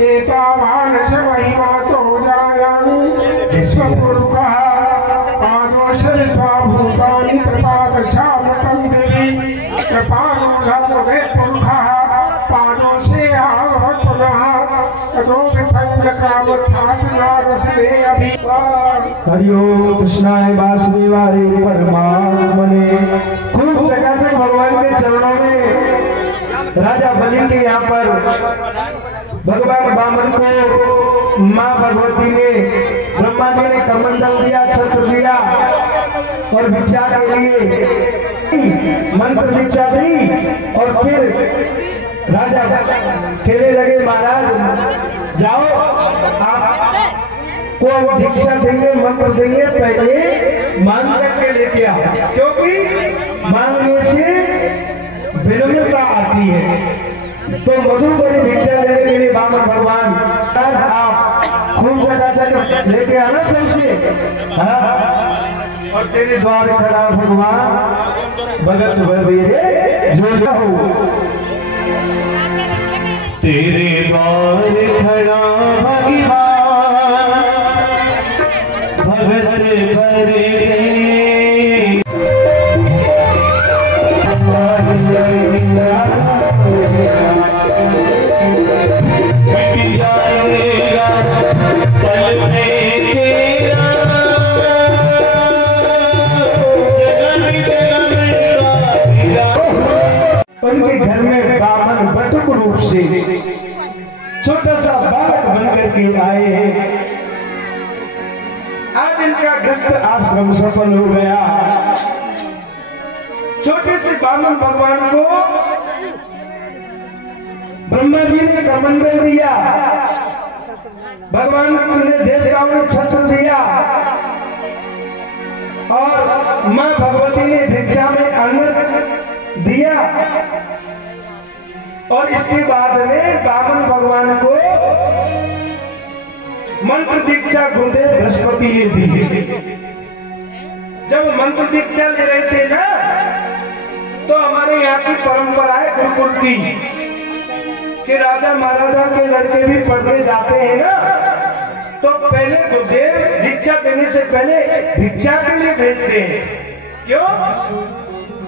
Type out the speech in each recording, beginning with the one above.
एतावान से महिमा तो जायामि विश्वपुरुषः पादोशर स्वाभूतानि कृपादशामतं देवी कृपाणो धर्मवे पुरुषः पादोशे पुनः ततो विभंगकाम शासनारसते अभि हरिओ कृष्णाय वासुदेवाय परमात्मने। खूब चकाचक भगवान के चरणों में राजा बलि के यहाँ पर भगवान वामन को माँ भगवती ने ब्रह्मा जी ने कमंडल दिया, छत्र दिया और भिक्षा के लिए मंत्र दीक्षा दी। और फिर राजा कहने लगे महाराज जाओ आपको भिक्षा देंगे, मंत्र देंगे, पहले मांग करके लेके आओ, क्योंकि मांगने से विनम्रता आती है। तो मधु बड़ी भिक्षा देने के लिए वामन भगवान आप खूब चकाचक लेके आना सबसे। और तेरे द्वार खड़ा भगवान भगत भवेरे जो हो, तेरे द्वार खड़ा भगवान भगत भवेरे। उनके घर में वामन बटुक रूप से छोटा सा बालक बनकर के आए हैं। आज इनका गृहस्थ आश्रम सफल हो गया। छोटे से वामन भगवान को ब्रह्मा जी ने कमंडल दिया, भगवान ने देवताओं ने छत्र दिया और मां भगवती ने भिक्षा में अन्न दिया। और इसके बाद में वामन भगवान को मंत्र दीक्षा गुरुदेव बृहस्पति ने दी। जब मंत्र दीक्षा ले रहे थे ना, तो हमारे यहाँ की परंपरा है गुरुकुल की कि राजा महाराजा के लड़के भी पढ़ने जाते हैं ना, तो पहले गुरुदेव दीक्षा देने से पहले भिक्षा के लिए भेजते हैं। क्यों?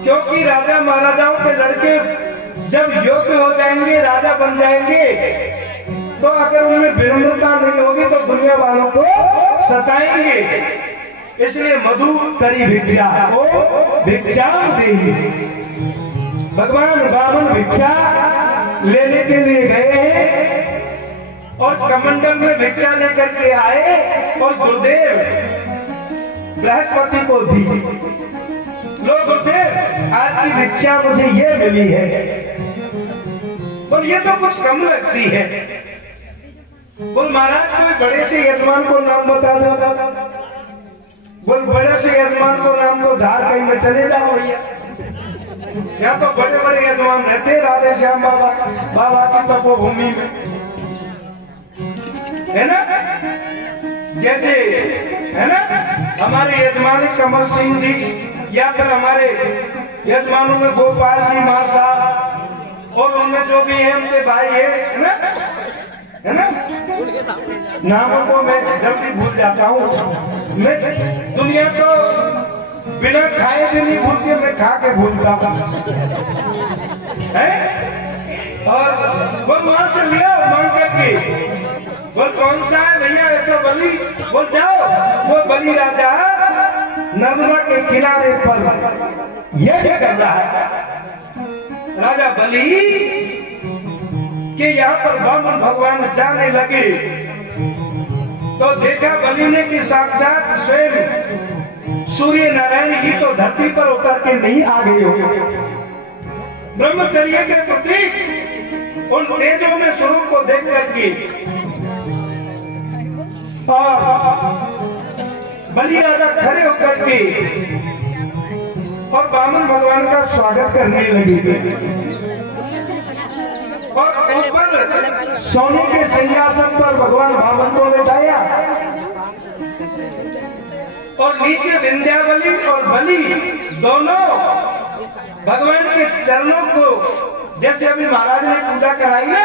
क्योंकि राजा महाराजाओं के लड़के जब योग्य हो जाएंगे, राजा बन जाएंगे, तो अगर उनमें विनम्रता नहीं होगी तो दुनिया वालों को सताएंगे। इसलिए मधु करी भिक्षा को भिक्षा दे। भगवान वामन भिक्षा लेने के लिए गए और कमंडल में भिक्षा लेकर के आए और गुरुदेव बृहस्पति को दी। लो गुरुदेव, आज की भिक्षा मुझे ये मिली है। बोल ये तो कुछ कम लगती है। बोल महाराज कोई बड़े से यजमान को नाम बता दो। बोल बड़े से यजमान को नाम को झाड़ कहीं में चले जाओ भैया। यहाँ तो बड़े बड़े यजमान रहते राधे श्याम बाबा की तपोभूमि में, है ना। जैसे है ना हमारे यजमान कमल सिंह जी, या फिर हमारे यजमानों में गोपाल जी मां साहब, और उनमें जो भी है उनके भाई है ना, है ना। नामों को मैं जल्दी भूल जाता हूँ। मैं दुनिया को बिना खाए भी नहीं भूलते, मैं खा के भूलता हूँ। और वो वहां से लिया मांग करके। बोल कौन सा है भैया ऐसा बलि? बोल जाओ, वो बलि राजा नर्मदा के किनारे पर यज्ञ कर रहा है। राजा बलि के यहाँ पर वामन भगवान जाने लगे तो देखा बलि ने कि साक्षात स्वयं सूर्य नारायण ही तो धरती पर उतर के नहीं आ गए हो। ब्रह्मचर्य के प्रतीक उन तेजों में स्वरूप को देख करके और बलि राजा खड़े होकर के और वामन भगवान का स्वागत करने लगे और ऊपर सोने के सिंहासन पर भगवान वामन को बिठाया और नीचे विंध्यावली और बलि दोनों भगवान के चरणों को जैसे अभी महाराज ने पूजा कराई ना,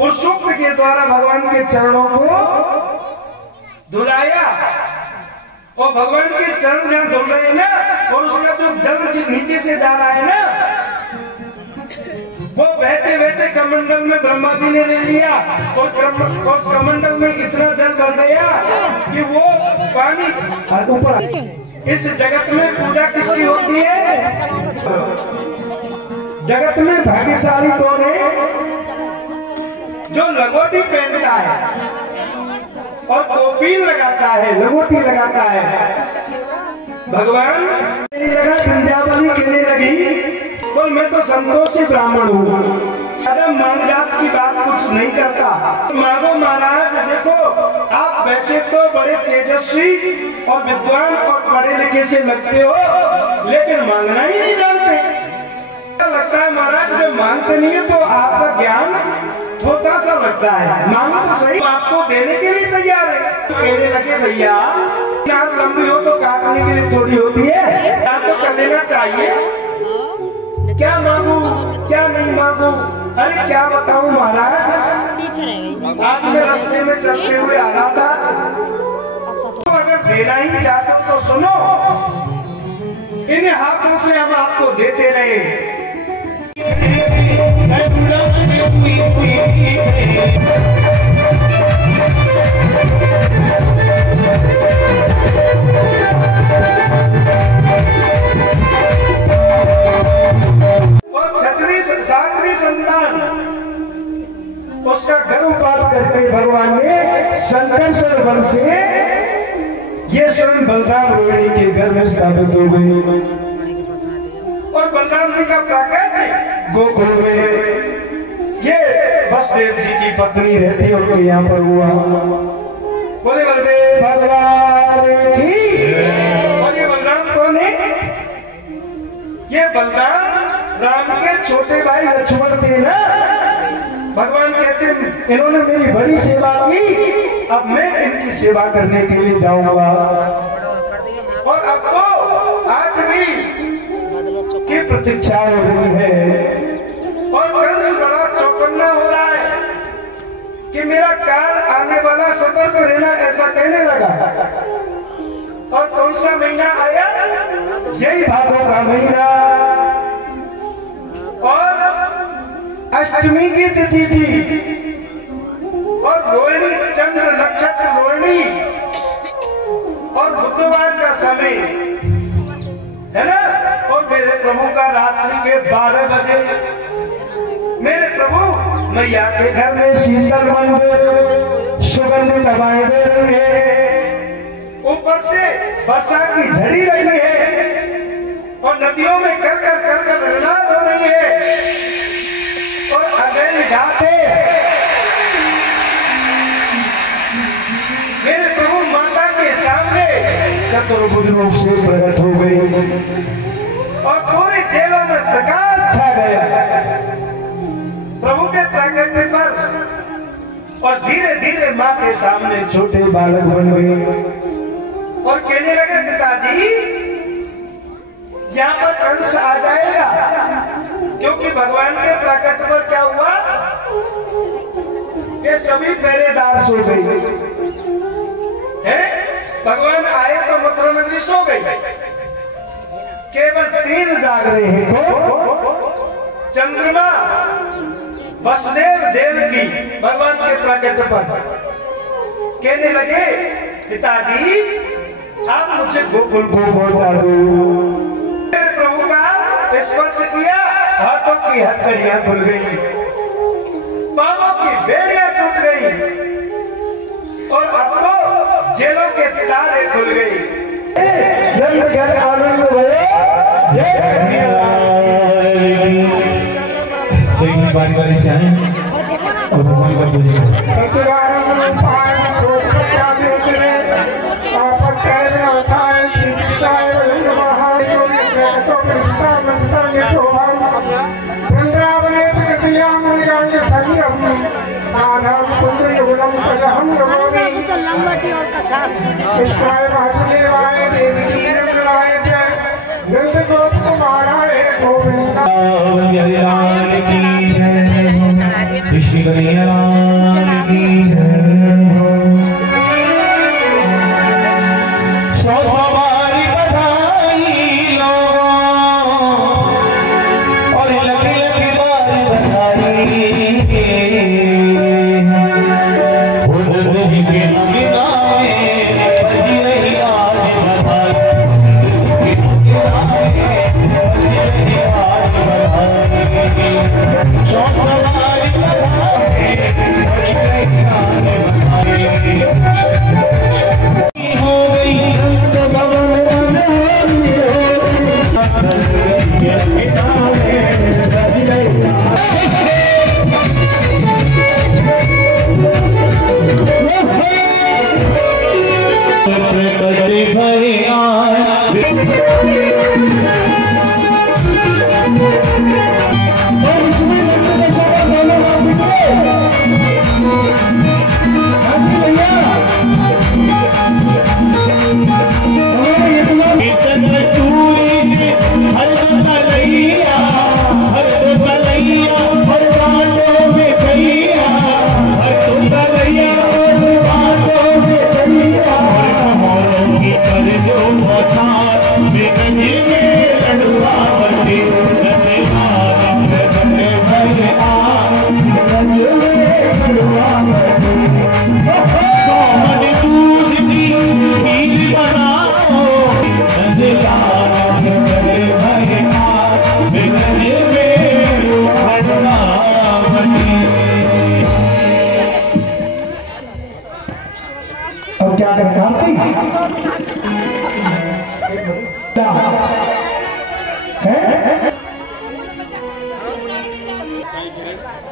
उस सूक्त के द्वारा भगवान के चरणों को धुलाया और भगवान के चरण जहां धुल रहे हैं ना, और उसका जो जल नीचे से जा रहा है ना, वो बहते बहते कमंडल में ब्रह्मा जी ने ले लिया और उस कमंडल में इतना जल भर गया कि वो पानी ऊपर। इस जगत में पूजा किसकी होती है? जगत में भाग्यशाली कौन है? जो लंगोटी पहनता है और कोपीन लगाता है, लंगोटी लगाता है। भगवान लगा वृंदावनी कहने लगी, बोल मैं तो संतोषी ब्राह्मण हूँ, अरे मान जात की बात कुछ नहीं करता। मांगो महाराज, देखो आप वैसे तो बड़े तेजस्वी और विद्वान और पढ़े लिखे से लगते हो, लेकिन मांगना ही नहीं जानते। लगता है महाराज जब मांगते नहीं है तो आपका ज्ञान थोड़ा सा लगता है। मांगो तो सही, आपको देने के लिए तैयार है। कहने लगे भैया नाक लंबी हो तो काटने के लिए थोड़ी होती है, या तो कर देना चाहिए। क्या मांगू क्या नहीं मांगू? अरे क्या बताऊं महाराज, आज मैं रास्ते में चलते हुए आ रहा था, तो अगर देना ही चाहते हो तो सुनो, इन हाथों से हम आपको देते रहे। सातवीं संतान उसका घर उपात करके भगवान ने शंकर वन से ये स्वयं बलराम रोहिणी के घर में स्थापित हो गई। और बलराम जी का प्राकट गोकुल में ये वसुदेव जी की पत्नी रहती और उनके यहाँ पर हुआ। बोले बलदेव भगवान की। और ये बलराम कौन है? ये बलराम राम के छोटे भाई लक्ष्मण थे ना। भगवान कहते इन्होंने मेरी बड़ी सेवा की, अब मैं इनकी सेवा करने के लिए जाऊंगा। और अब तो आज भी की प्रतीक्षा हो रही है। और कंस बड़ा चौकन्ना हो रहा है कि मेरा काल आने वाला सतर्क रहना, ऐसा कहने लगा। और कौन सा महीना आया? यही भादों का महीना, और अष्टमी की तिथि थी, और रोहिणी चंद्र नक्षत्र रोहिणी, और बुधवार का समय है ना। और मेरे प्रभु का रात्रि के 12 बजे मेरे प्रभु मैया के घर में शीतल मंदिर सुगंधित हवाएं दे रही है, ऊपर से वर्षा की झड़ी लगी है, और नदियों में कर कर रनाद हो रही है, और अगले जाते मेरे प्रभु माता के सामने चतुर्भुज रूप से प्रकट हो गई, और पूरे जेलों में प्रकाश छा गया प्रभु के प्राकट्य पर। और धीरे धीरे माँ के सामने छोटे बालक बन गए और कहने लगे पिताजी यहाँ पर कंस आ जाएगा, क्योंकि भगवान के प्राकट्य पर क्या हुआ, ये सभी पहरेदार सो गई है। भगवान आए तो मथुरा नगरी सो गई, केवल 3 जाग रहे हैं। चंद्रमा वसुदेव देव की भगवान के प्राकट्य पर कहने लगे पिताजी आप मुझे गोकुल को पहुंचा दो। प्रभु का स्पर्श किया, हाथों की हथकड़ियां खुल गई, पांवों की बेड़ियां टूट गई, और अब तो जेलों के ताले खुल गई। घर आनंद बारी से आए और भगवान का हरि लाल की जय, कृष्ण कन्हैया लाल की जय। सौ बारी बधाई लोगों और लगी लगी बारी बधाई, भूल रही के नगीना में बजी रही आज बधाई, सौ सवारी बधाई हो गई तो भरे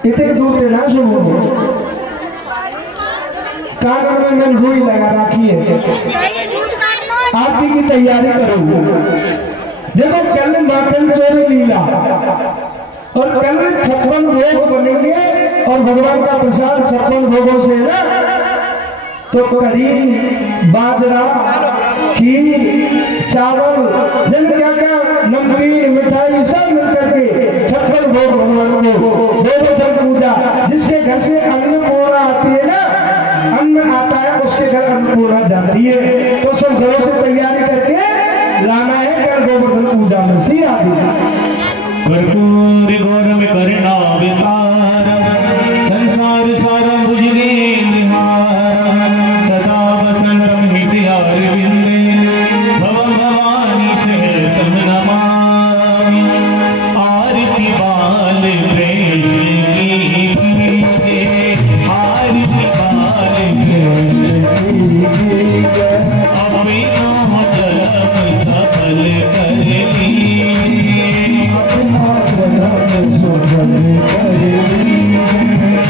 इतने दूर से ना सुनो, कान में मैंने रुई लगा रखी है, आरती की तैयारी करो। देखो कल माखन चोरी लीला और कल 56 भोग बनेंगे और भगवान का प्रसाद 56 भोगों से ना, तो कढ़ी, बाजरा, खीर, चावल, जन क्या क्या नमकीन, मिठाई सब मिल करके 56 भोग भगवान को, देवोत्तम पूजा। जिसके घर से अन्नपूर्णा आती है ना, अन्न आता है उसके घर अन्नपूर्णा जाती है, तो सब घरों से तैयारी करके लाना है कल गोवर्धन पूजा में सी आदि। कर्पूर गौर में करना विकार, संसार सारा बुझगे निहार, सदा वसन रमित यार बिंदे, भव भवानी से तम नमामि, आरती बाल प्रेम की, आरती बाल प्रेम की, अभिनव जन्म सफल कर ली,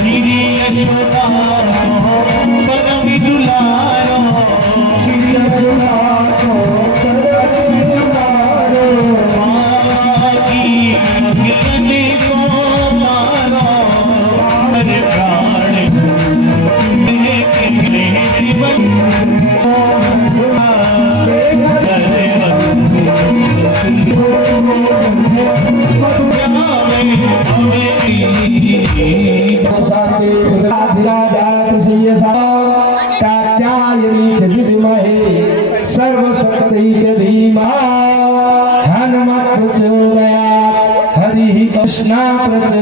श्री यशोदा परम दुलारो, श्री यशोदा परम दुलारो, मागी अखिलने को मारो, हर प्राण सर्वशक्ति च धीमहि हनुमत् प्रचोदयात्, हरिः कृष्ण प्रचोदयात्।